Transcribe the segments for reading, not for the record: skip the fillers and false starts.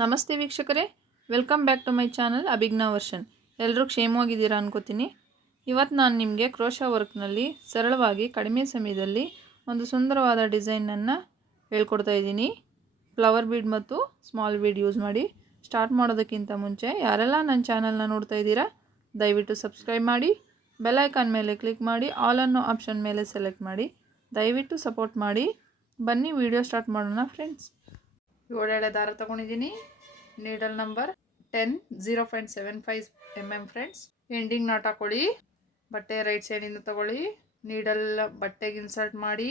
ನಮಸ್ತೆ ವೀಕ್ಷಕರೇ, welcome back to my channel Abhijna version. ಎಲ್ಲರೂ ಕ್ಷೇಮವಾಗಿದ್ದೀರಾ ಅನ್ಕೋತೀನಿ. ಇವತ್ತು ನಾನು ನಿಮಗೆ ಕ್ರೋಶಾ ವರ್ಕ್ನಲ್ಲಿ ಸರಳವಾಗಿ ಕಡಿಮೆ ಸಮಯದಲ್ಲಿ ಒಂದು ಸುಂದರವಾದ ಡಿಸೈನನ್ನು ಹೇಳ್ಕೊಡ್ತಾ ಇದ್ದೀನಿ. ಫ್ಲವರ್ ಬೀಡ್ ಮತ್ತು ಸ್ಮಾಲ್ ಬೀಡ್ ಯೂಸ್ ಮಾಡಿ. ಸ್ಟಾರ್ಟ್ ಮಾಡೋದಕ್ಕಿಂತ ಮುಂಚೆ ಯಾರೆಲ್ಲ ನನ್ನ ಚಾನಲ್ನ ನೋಡ್ತಾ ಇದ್ದೀರಾ ದಯವಿಟ್ಟು ಸಬ್ಸ್ಕ್ರೈಬ್ ಮಾಡಿ, ಬೆಲ್ ಐಕಾನ್ ಮೇಲೆ ಕ್ಲಿಕ್ ಮಾಡಿ, ಆಲ್ ಅನ್ನೋ ಆಪ್ಷನ್ ಮೇಲೆ ಸೆಲೆಕ್ಟ್ ಮಾಡಿ. ದಯವಿಟ್ಟು ಸಪೋರ್ಟ್ ಮಾಡಿ. ಬನ್ನಿ ವಿಡಿಯೋ ಸ್ಟಾರ್ಟ್ ಮಾಡೋಣ ಫ್ರೆಂಡ್ಸ್. 7 ಎಳೆ ದಾರ ತಗೊಂಡಿದ್ದೀನಿ. Needle number 10 0.75 mm friends. Ending not ಹಾಕೊಳ್ಳಿ. ಬಟ್ಟೆ ರೈಟ್ ಸೈಡಿಂದ ತಗೊಳ್ಳಿ. ನೀಡಲ್ ಬಟ್ಟೆಗೆ ಇನ್ಸರ್ಟ್ ಮಾಡಿ,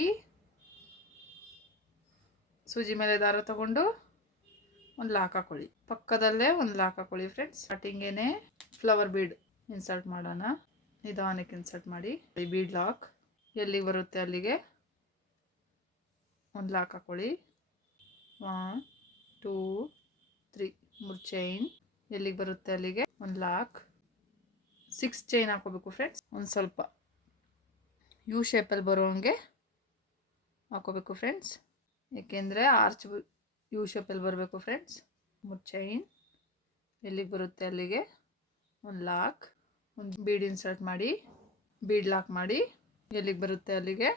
ಸೂಜಿ ಮೇಲೆ ದಾರ ತಗೊಂಡು ಒಂದು ಲಾಕ್ ಹಾಕೊಳ್ಳಿ. ಪಕ್ಕದಲ್ಲೇ ಒಂದು ಲಾಕ್ ಹಾಕೊಳ್ಳಿ ಫ್ರೆಂಡ್ಸ್. ಸ್ಟಾರ್ಟಿಂಗೇನೆ ಫ್ಲವರ್ ಬೀಡ್ ಇನ್ಸರ್ಟ್ ಮಾಡೋಣ. ನಿಧಾನಕ್ಕೆ ಇನ್ಸರ್ಟ್ ಮಾಡಿ. ಬೀಡ್ ಲಾಕ್ ಎಲ್ಲಿಗೆ ಬರುತ್ತೆ ಅಲ್ಲಿಗೆ ಒಂದು ಲಾಕ್ ಹಾಕೊಳ್ಳಿ. 1 2 3 3 ಚೈನ್ ಎಲ್ಲಿಗೆ ಬರುತ್ತೆ ಅಲ್ಲಿಗೆ ಒಂದು ಲಾಕ್. 6 ಚೈನ್ ಹಾಕೋಬೇಕು ಫ್ರೆಂಡ್ಸ್. ಒಂದು ಸ್ವಲ್ಪ ಯು ಶೇಪಲ್ಲಿ ಬರೋಂಗೆ ಹಾಕೋಬೇಕು ಫ್ರೆಂಡ್ಸ್, ಏಕೆಂದರೆ ಆರ್ಚ್ ಯು ಶೇಪಲ್ಲಿ ಬರಬೇಕು ಫ್ರೆಂಡ್ಸ್. 3 ಚೈನ್ ಎಲ್ಲಿಗೆ ಬರುತ್ತೆ ಅಲ್ಲಿಗೆ ಒಂದು ಲಾಕ್. ಒಂದು ಬೀಡ್ ಇನ್ಸರ್ಟ್ ಮಾಡಿ, ಬೀಡ್ ಲಾಕ್ ಮಾಡಿ, ಎಲ್ಲಿಗೆ ಬರುತ್ತೆ ಅಲ್ಲಿಗೆ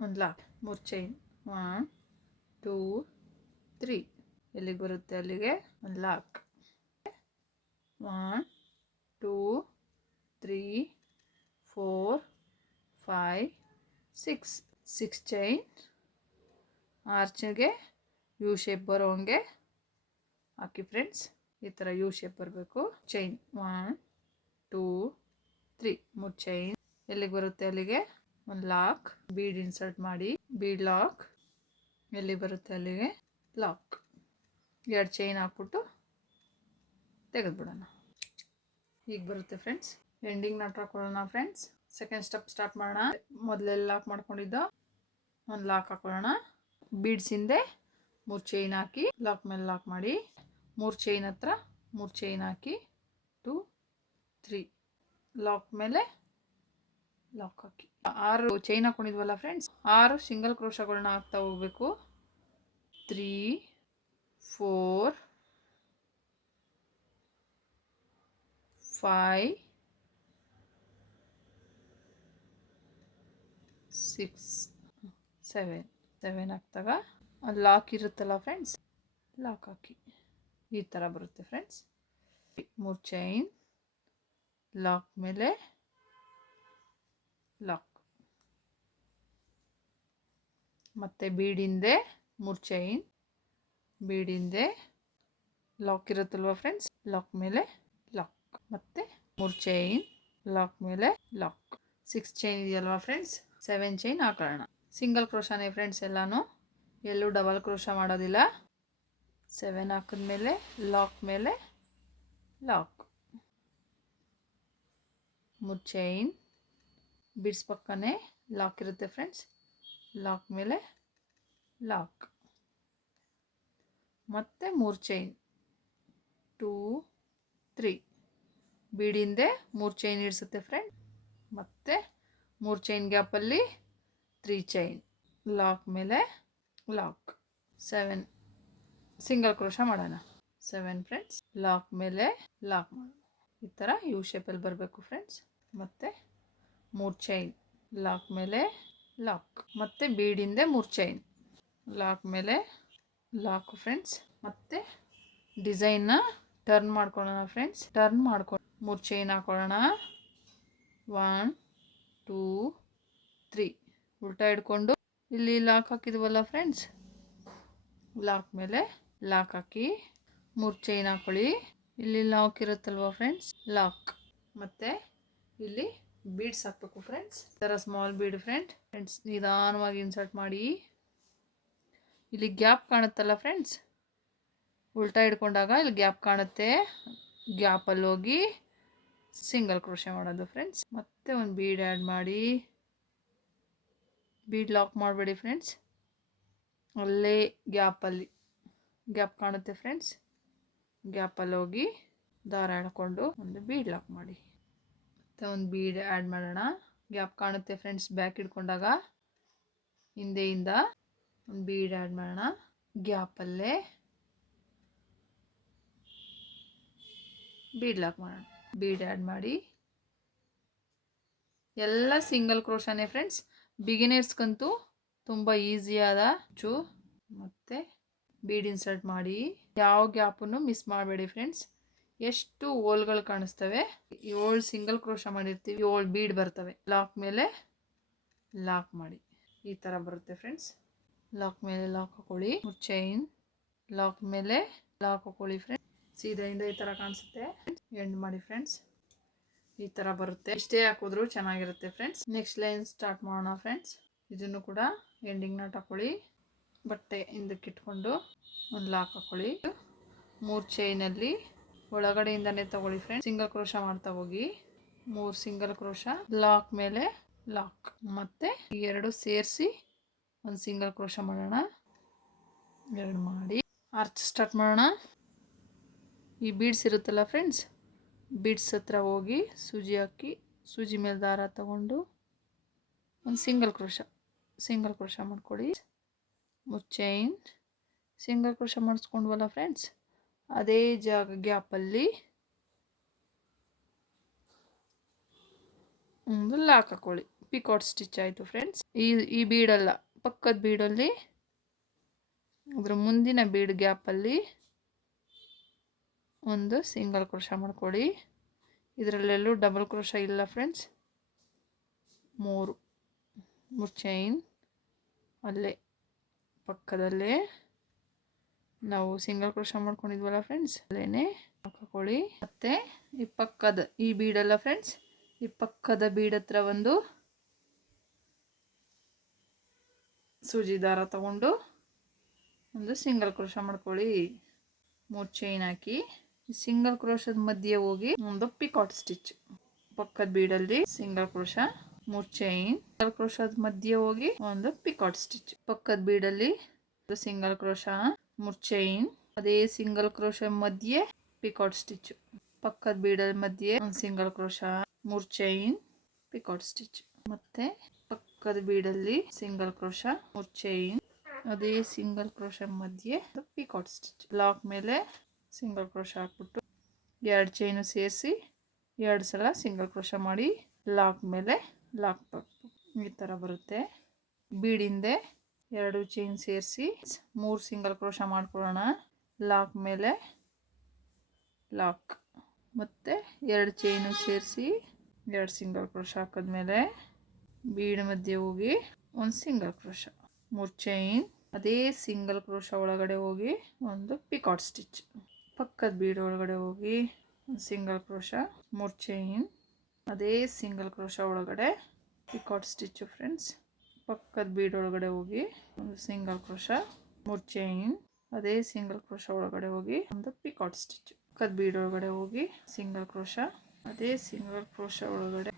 ಒಂದು ಲಾಕ್. 3 ಚೈನ್ 1 2 3 ಎಲ್ಲಿಗೆ ಬರುತ್ತೆ ಅಲ್ಲಿಗೆ ಒಂದು ಲಾಕ್. 1 2 3 4 5 6 ಚೈನ್ ಆರ್ಚ್ಗೆ ಯು ಶೇಪ್ ಬರೋಂಗೆ ಹಾಕಿ ಫ್ರೆಂಡ್ಸ್. ಈ ಥರ ಯು ಶೇಪ್ ಬರಬೇಕು. ಚೈನ್ 1 2 3 3 ಚೈನ್ ಎಲ್ಲಿಗೆ ಬರುತ್ತೆ ಅಲ್ಲಿಗೆ ಒಂದು ಲಾಕ್. ಬೀಡ್ ಇನ್ಸರ್ಟ್ ಮಾಡಿ, ಬೀಡ್ ಲಾಕ್ ಎಲ್ಲಿ ಬರುತ್ತೆ ಅಲ್ಲಿಗೆ ಲಾಕ್. 2 ಚೈನ್ ಹಾಕ್ಬಿಟ್ಟು ತೆಗೆದುಬಿಡೋಣ. ಈಗ ಬರುತ್ತೆ ಫ್ರೆಂಡ್ಸ್. ಎಂಡಿಂಗ್ ನಾಟ್ ಹಾಕೊಳ್ಳೋಣ ಫ್ರೆಂಡ್ಸ್. ಸೆಕೆಂಡ್ ಸ್ಟೆಪ್ ಸ್ಟಾರ್ಟ್ ಮಾಡೋಣ. ಮೊದಲೆಲ್ಲ ಲಾಕ್ ಮಾಡ್ಕೊಂಡಿದ್ದು ಒಂದು ಲಾಕ್ ಹಾಕೊಳ್ಳೋಣ. ಬೀಡ್ಸ್ ಹಿಂದೆ 3 ಚೈನ್ ಹಾಕಿ ಲಾಕ್ ಮೇಲೆ ಲಾಕ್ ಮಾಡಿ. 3 ಚೈನ್ ಹತ್ರ 3 ಚೈನ್ ಹಾಕಿ 2 3 ಲಾಕ್ ಮೇಲೆ ಲಾಕ್ ಹಾಕಿ. 6 ಚೈನ್ ಹಾಕೊಂಡಿದ್ವಲ್ಲ ಫ್ರೆಂಡ್ಸ್, 6 ಸಿಂಗಲ್ ಕ್ರೋಶಗಳನ್ನ ಹಾಕ್ತಾ ಹೋಗ್ಬೇಕು. 3 4 5 6 7 ಹಾಕ್ತಾಗ ಅದು ಲಾಕ್ ಇರುತ್ತಲ್ಲ ಫ್ರೆಂಡ್ಸ್, ಲಾಕ್ ಹಾಕಿ. ಈ ಥರ ಬರುತ್ತೆ ಫ್ರೆಂಡ್ಸ್. 3 ಚೈನ್ ಲಾಕ್ ಮೇಲೆ ಲಾಕ್, ಮತ್ತು ಬೀಡಿಂದೆ 3 ಚೈನ್, ಬೀಡಿಂದೆ ಲಾಕ್ ಇರುತ್ತಲ್ವ ಫ್ರೆಂಡ್ಸ್, ಲಾಕ್ ಮೇಲೆ ಲಾಕ್, ಮತ್ತು 3 ಚೈನ್ ಲಾಕ್ ಮೇಲೆ ಲಾಕ್. 6 ಚೈನ್ ಇದೆಯಲ್ವಾ ಫ್ರೆಂಡ್ಸ್, 7 ಚೈನ್ ಹಾಕೊಳ್ಳೋಣ. ಸಿಂಗಲ್ ಕ್ರೋಶಾನೇ ಫ್ರೆಂಡ್ಸ್, ಎಲ್ಲೂ ಡಬಲ್ ಕ್ರೋಶ ಮಾಡೋದಿಲ್ಲ. 7 ಹಾಕಿದ್ಮೇಲೆ ಲಾಕ್ ಮೇಲೆ ಲಾಕ್, 3 ಚೈನ್, ಬಿಡ್ಸ್ ಪಕ್ಕನೇ ಲಾಕ್ ಇರುತ್ತೆ ಫ್ರೆಂಡ್ಸ್, ಲಾಕ್ ಮೇಲೆ ಲಾಕ್, ಮತ್ತು 3 ಚೈನ್ 2 3 ಬೀಡಿಂದೆ 3 ಚೈನ್ ಇಡಿಸುತ್ತೆ ಫ್ರೆಂಡ್, ಮತ್ತು 3 ಚೈನ್ ಗ್ಯಾಪಲ್ಲಿ 3 ಚೈನ್, ಲಾಕ್ ಮೇಲೆ ಲಾಕ್. 7 ಸಿಂಗಲ್ ಕ್ರೋಶ ಮಾಡೋಣ. 7 ಫ್ರೆಂಡ್ಸ್, ಲಾಕ್ ಮೇಲೆ ಲಾಕ್ ಮಾಡೋಣ. ಈ ಥರ ಯು ಶೇಪಲ್ಲಿ ಬರಬೇಕು ಫ್ರೆಂಡ್ಸ್. ಮತ್ತು 3 ಚೈನ್ ಲಾಕ್ ಮೇಲೆ ಲಾಕ್, ಮತ್ತು ಬೀಡಿಂದೆ 3 ಚೈನ್ ಲಾಕ್ ಮೇಲೆ ಲಾಕ್ ಫ್ರೆಂಡ್ಸ್. ಮತ್ತು ಡಿಸೈನ್ನ ಟರ್ನ್ ಮಾಡ್ಕೊಳ್ಳೋಣ ಫ್ರೆಂಡ್ಸ್. ಟರ್ನ್ ಮಾಡ್ಕೊಂಡು 3 ಚೈನ್ ಹಾಕೊಳ್ಳೋಣ. 1 2 3 ಉಲ್ಟಾ ಹಿಡ್ಕೊಂಡು ಇಲ್ಲಿ ಲಾಕ್ ಹಾಕಿದ್ವಲ್ಲ ಫ್ರೆಂಡ್ಸ್, ಲಾಕ್ ಮೇಲೆ ಲಾಕ್ ಹಾಕಿ 3 ಚೈನ್ ಹಾಕೊಳ್ಳಿ. ಇಲ್ಲಿ ಲಾಕ್ ಇರುತ್ತಲ್ವ ಫ್ರೆಂಡ್ಸ್, ಲಾಕ್, ಮತ್ತು ಇಲ್ಲಿ ಬೀಡ್ಸ್ ಹಾಕಬೇಕು ಫ್ರೆಂಡ್ಸ್. ಈ ಥರ ಸ್ಮಾಲ್ ಬೀಡ್ ಫ್ರೆಂಡ್ಸ್ ನಿಧಾನವಾಗಿ ಇನ್ಸರ್ಟ್ ಮಾಡಿ. ಇಲ್ಲಿ ಗ್ಯಾಪ್ ಕಾಣುತ್ತಲ್ಲ ಫ್ರೆಂಡ್ಸ್, ಉಲ್ಟಾ ಹಿಡ್ಕೊಂಡಾಗ ಇಲ್ಲಿ ಗ್ಯಾಪ್ ಕಾಣುತ್ತೆ, ಗ್ಯಾಪಲ್ಲಿ ಹೋಗಿ ಸಿಂಗಲ್ ಕ್ರೋಶೆ ಮಾಡೋದು ಫ್ರೆಂಡ್ಸ್. ಮತ್ತೆ ಒಂದು ಬೀಡ್ ಆ್ಯಡ್ ಮಾಡಿ, ಬೀಡ್ ಲಾಕ್ ಮಾಡಬೇಡಿ ಫ್ರೆಂಡ್ಸ್, ಅಲ್ಲೇ ಗ್ಯಾಪಲ್ಲಿ ಗ್ಯಾಪ್ ಕಾಣುತ್ತೆ ಫ್ರೆಂಡ್ಸ್, ಗ್ಯಾಪಲ್ಲಿ ಹೋಗಿ ದಾರ ಎಳ್ಕೊಂಡು ಒಂದು ಬೀಡ್ ಲಾಕ್ ಮಾಡಿ. ಮತ್ತು ಒಂದು ಬೀಡ್ ಆ್ಯಡ್ ಮಾಡೋಣ. ಗ್ಯಾಪ್ ಕಾಣುತ್ತೆ ಫ್ರೆಂಡ್ಸ್, ಬ್ಯಾಕ್ ಹಿಡ್ಕೊಂಡಾಗ ಹಿಂದೆಯಿಂದ ಒಂದು ಬೀಡ್ ಆ್ಯಡ್ ಮಾಡೋಣ. ಗ್ಯಾಪಲ್ಲೇ ಬೀಡ್ ಲಾಕ್ ಮಾಡೋಣ. ಬೀಡ್ ಆ್ಯಡ್ ಮಾಡಿ ಎಲ್ಲ ಸಿಂಗಲ್ ಕ್ರೋಶಾನೇ ಫ್ರೆಂಡ್ಸ್. ಬಿಗಿನರ್ಸ್ಗಂತೂ ತುಂಬ ಈಸಿಯಾದ ಚು. ಮತ್ತು ಬೀಡ್ ಇನ್ಸರ್ಟ್ ಮಾಡಿ ಯಾವ ಗ್ಯಾಪನ್ನು ಮಿಸ್ ಮಾಡಬೇಡಿ ಫ್ರೆಂಡ್ಸ್. ಎಷ್ಟು ಹೋಲ್ಗಳು ಕಾಣಿಸ್ತವೆ. 7 ಸಿಂಗಲ್ ಕ್ರೋಶ ಮಾಡಿರ್ತೀವಿ, 7 ಬೀಡ್ ಬರ್ತವೆ. ಲಾಕ್ ಮೇಲೆ ಲಾಕ್ ಮಾಡಿ ಈ ಥರ ಬರುತ್ತೆ ಫ್ರೆಂಡ್ಸ್. ಲಾಕ್ ಮೇಲೆ ಲಾಕ್ ಹಾಕೊಳ್ಳಿ. ಚೈನ್ ಲಾಕ್ ಮೇಲೆ ಲಾಕ್ ಹಾಕೊಳ್ಳಿ ಫ್ರೆಂಡ್ಸ್. ಸೀದೆಯಿಂದ ಈ ಥರ ಕಾಣಿಸುತ್ತೆ. ಎಂಡ್ ಮಾಡಿ ಫ್ರೆಂಡ್ಸ್. ಈ ಥರ ಬರುತ್ತೆ. ಇಷ್ಟೇ ಹಾಕಿದ್ರು ಚೆನ್ನಾಗಿರುತ್ತೆ ಫ್ರೆಂಡ್ಸ್. ನೆಕ್ಸ್ಟ್ ಲೈನ್ ಸ್ಟಾರ್ಟ್ ಮಾಡೋಣ ಫ್ರೆಂಡ್ಸ್. ಇದನ್ನು ಕೂಡ ಎಂಡಿಂಗ್ ನಾಟ್ ಹಾಕೊಳ್ಳಿ. ಬಟ್ಟೆ ಹಿಂದಕ್ಕೆ ಇಟ್ಕೊಂಡು ಒಂದು ಲಾಕ್ ಹಾಕೊಳ್ಳಿ. 3 ಚೈನಲ್ಲಿ ಒಳಗಡೆಯಿಂದನೇ ತಗೊಳ್ಳಿ ಫ್ರೆಂಡ್ಸ್. ಸಿಂಗಲ್ ಕ್ರೋಶ ಮಾಡ್ತಾ ಹೋಗಿ 3 ಸಿಂಗಲ್ ಕ್ರೋಶ, ಲಾಕ್ ಮೇಲೆ ಲಾಕ್, ಮತ್ತೆ ಈ 2 ಸೇರಿಸಿ ಒಂದು ಸಿಂಗಲ್ ಕ್ರೋಶ ಮಾಡೋಣ. 2 ಮಾಡಿ ಆರ್ಚ್ ಸ್ಟಾರ್ಟ್ ಮಾಡೋಣ. ಈ ಬೀಡ್ಸ್ ಇರುತ್ತಲ್ಲ ಫ್ರೆಂಡ್ಸ್, ಬೀಡ್ಸ್ ಹತ್ರ ಹೋಗಿ ಸೂಜಿ ಹಾಕಿ ಸೂಜಿ ಮೇಲೆ ದಾರ ತಗೊಂಡು ಒಂದು ಸಿಂಗಲ್ ಕ್ರೋಶ ಮಾಡ್ಕೊಳ್ಳಿ. ಚೈನ್ ಸಿಂಗಲ್ ಕ್ರೋಶ ಮಾಡಿಸ್ಕೊಂಡ್ವಲ್ಲ ಫ್ರೆಂಡ್ಸ್, ಅದೇ ಜಾಗ ಗ್ಯಾಪಲ್ಲಿ ಒಂದು ಲಾಕ್ ಹಾಕೊಳ್ಳಿ. ಪಿಕಾಟ್ ಸ್ಟಿಚ್ ಆಯಿತು ಫ್ರೆಂಡ್ಸ್. ಈ ಬೀಡಲ್ಲ, ಪಕ್ಕದ ಬೀಡಲ್ಲಿ ಅದರ ಮುಂದಿನ ಬೀಡ್ ಗ್ಯಾಪಲ್ಲಿ ಒಂದು ಸಿಂಗಲ್ ಕ್ರೋಶ ಮಾಡ್ಕೊಳ್ಳಿ. ಇದರಲ್ಲೆಲ್ಲೂ ಡಬಲ್ ಕ್ರೋಶ ಇಲ್ಲ ಫ್ರೆಂಡ್ಸ್. 3 ಚೈನ್ ಅಲ್ಲೇ ಪಕ್ಕದಲ್ಲೇ ನಾವು ಸಿಂಗಲ್ ಕ್ರೋಶ ಮಾಡ್ಕೊಂಡಿದ್ವಲ್ಲ ಫ್ರೆಂಡ್ಸ್, ಅಲ್ಲೇನೆ ಹಾಕೊಳ್ಳಿ. ಮತ್ತೆ ಈ ಬೀಡಲ್ಲ ಫ್ರೆಂಡ್ಸ್, ಈ ಪಕ್ಕದ ಬೀಡ್ ಹತ್ರ ಒಂದು ಸೂಜಿ ದಾರ ತಗೊಂಡು ಒಂದು ಸಿಂಗಲ್ ಕ್ರೋಶ ಮಾಡ್ಕೊಳ್ಳಿ. 3 ಚೈನ್ ಹಾಕಿ ಸಿಂಗಲ್ ಕ್ರೋಶದ ಮಧ್ಯೆ ಹೋಗಿ ಒಂದು ಪಿಕಾಟ್ ಸ್ಟಿಚ್. ಪಕ್ಕದ ಬೀಡಲ್ಲಿ ಸಿಂಗಲ್ ಕ್ರೋಶ, 3 ಚೈನ್, ಸಿಂಗಲ್ ಕ್ರೋಶದ ಮಧ್ಯೆ ಹೋಗಿ ಒಂದು ಪಿಕಾಟ್ ಸ್ಟಿಚ್. ಪಕ್ಕದ ಬೀಡಲ್ಲಿ ಸಿಂಗಲ್ ಕ್ರೋಶ, 3 ಚೈನ್, ಅದೇ ಸಿಂಗಲ್ ಕ್ರೋಶ ಮಧ್ಯೆ ಪಿಕಾಟ್ ಸ್ಟಿಚ್. ಪಕ್ಕದ ಬೀಡಲ್ ಮಧ್ಯೆ ಒಂದು single crochet, 3 chain, picot stitch. ಮತ್ತೆ ಪಕ್ಕದ ಬೀಡಲ್ಲಿ ಸಿಂಗಲ್ ಕ್ರೋಶ, 3 ಚೈನ್, ಅದೇ ಸಿಂಗಲ್ ಕ್ರೋಶ ಮಧ್ಯೆ ಪಿಕಾಟ್ ಸ್ಟಿಚ್. ಲಾಕ್ ಮೇಲೆ ಸಿಂಗಲ್ ಕ್ರೋಶ ಹಾಕ್ಬಿಟ್ಟು 2 ಚೈನು ಸೇರಿಸಿ 2 ಸಲ ಸಿಂಗಲ್ ಕ್ರೋಶ ಮಾಡಿ ಲಾಕ್ ಮೇಲೆ ಲಾಕ್ ಈ ಥರ ಬರುತ್ತೆ. ಬೀಡಿಂದೆ 2 ಚೈನ್ ಸೇರಿಸಿ 3 ಸಿಂಗಲ್ ಕ್ರೋಶ ಮಾಡ್ಕೊಳ್ಳೋಣ. ಲಾಕ್ ಮೇಲೆ ಲಾಕ್, ಮತ್ತು 2 ಚೈನು ಸೇರಿಸಿ 2 ಸಿಂಗಲ್ ಕ್ರೋಶ ಹಾಕಿದ್ಮೇಲೆ ಬೀಡ್ ಮಧ್ಯೆ ಹೋಗಿ ಒಂದು ಸಿಂಗಲ್ ಕ್ರೋಶ, 3 ಚೈನ್, ಅದೇ ಸಿಂಗಲ್ ಕ್ರೋಶ ಒಳಗಡೆ ಹೋಗಿ ಒಂದು ಪಿಕಾಟ್ ಸ್ಟಿಚ್. ಪಕ್ಕದ ಬೀಡ್ ಒಳಗಡೆ ಹೋಗಿ ಒಂದು ಸಿಂಗಲ್ ಕ್ರೋಶ, 3 ಚೈನ್, ಅದೇ ಸಿಂಗಲ್ ಕ್ರೋಶ ಒಳಗಡೆ ಪಿಕಾಟ್ ಸ್ಟಿಚ್ ಫ್ರೆಂಡ್ಸ್. ಪಕ್ಕದ ಬೀಡ್ ಒಳಗಡೆ ಹೋಗಿ ಒಂದು ಸಿಂಗಲ್ ಕ್ರೋಶ, 3 ಚೈನ್, ಅದೇ ಸಿಂಗಲ್ ಕ್ರೋಶ ಒಳಗಡೆ ಹೋಗಿ ಒಂದು ಪಿಕಾಟ್ ಸ್ಟಿಚ್. ಪಕ್ಕದ ಬೀಡ್ ಒಳಗಡೆ ಹೋಗಿ ಸಿಂಗಲ್ ಕ್ರೋಶ, ಅದೇ ಸಿಂಗಲ್ ಕ್ರೋಶ ಒಳಗಡೆ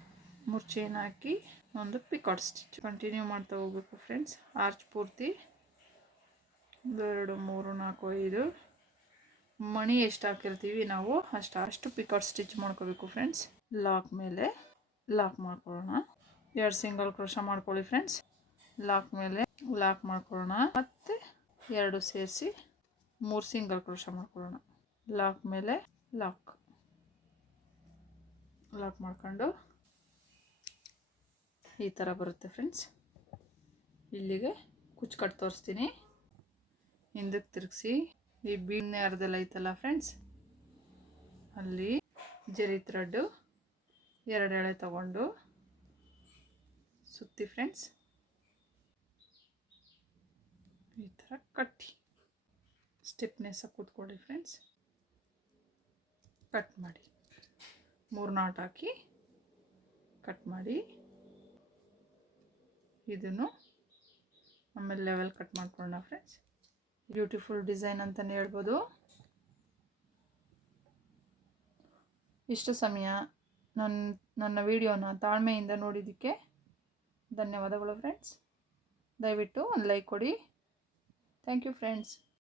3 ಚೈನ್ ಹಾಕಿ ಒಂದು ಪಿಕಾಟ್ ಸ್ಟಿಚ್. ಕಂಟಿನ್ಯೂ ಮಾಡ್ತಾ ಹೋಗ್ಬೇಕು ಫ್ರೆಂಡ್ಸ್. ಆರ್ಚ್ ಪೂರ್ತಿ 1 2 3 4 5 ಮಣಿ ಎಷ್ಟು ಹಾಕಿರ್ತೀವಿ ನಾವು ಅಷ್ಟು ಪಿಕಾಟ್ ಸ್ಟಿಚ್ ಮಾಡ್ಕೋಬೇಕು ಫ್ರೆಂಡ್ಸ್. ಲಾಕ್ ಮೇಲೆ ಲಾಕ್ ಮಾಡ್ಕೊಳ್ಳೋಣ. 2 ಸಿಂಗಲ್ ಕ್ರೋಶ ಮಾಡ್ಕೊಳ್ಳಿ ಫ್ರೆಂಡ್ಸ್. ಲಾಕ್ ಮೇಲೆ ಲಾಕ್ ಮಾಡ್ಕೊಳ್ಳೋಣ. ಮತ್ತು 2 ಸೇರಿಸಿ 3 ಸಿಂಗಲ್ ಕ್ರೋಶ ಮಾಡ್ಕೊಳ್ಳೋಣ. ಲಾಕ್ ಮೇಲೆ ಲಾಕ್ ಮಾಡ್ಕೊಂಡು ಈ ಥರ ಬರುತ್ತೆ ಫ್ರೆಂಡ್ಸ್. ಇಲ್ಲಿಗೆ ಕುಚ್ಚು ಕಟ್ ತೋರಿಸ್ತೀನಿ. ಹಿಂದಕ್ಕೆ ತಿರುಗಿಸಿ ಈ ಬೀಡ್ನೆ ಅರ್ಧೆಲ್ಲ ಐತಲ್ಲ ಫ್ರೆಂಡ್ಸ್, ಅಲ್ಲಿ ಜರಿ ಥ್ರೆಡ್ಡು 2 ಎಳೆ ತಗೊಂಡು ಸುತ್ತಿ ಫ್ರೆಂಡ್ಸ್. ಈ ಥರ ಕಟ್ಟಿ ಸ್ಟಿಫ್ನೆಸ್ ಕೂತ್ಕೊಳ್ಳಿ ಫ್ರೆಂಡ್ಸ್. ಕಟ್ ಮಾಡಿ 3 ನಾಟ್ ಹಾಕಿ ಕಟ್ ಮಾಡಿ. ಇದನ್ನು ಆಮೇಲೆ ಲೆವೆಲ್ ಕಟ್ ಮಾಡ್ಕೊಳ್ಳೋಣ ಫ್ರೆಂಡ್ಸ್. ಬ್ಯೂಟಿಫುಲ್ ಡಿಸೈನ್ ಅಂತಲೇ ಹೇಳ್ಬೋದು. ಇಷ್ಟು ಸಮಯ ನನ್ನ ವಿಡಿಯೋನ ತಾಳ್ಮೆಯಿಂದ ನೋಡಿದ್ದಕ್ಕೆ ಧನ್ಯವಾದಗಳು ಫ್ರೆಂಡ್ಸ್. ದಯವಿಟ್ಟು ಒಂದು ಲೈಕ್ ಕೊಡಿ. Thank you friends.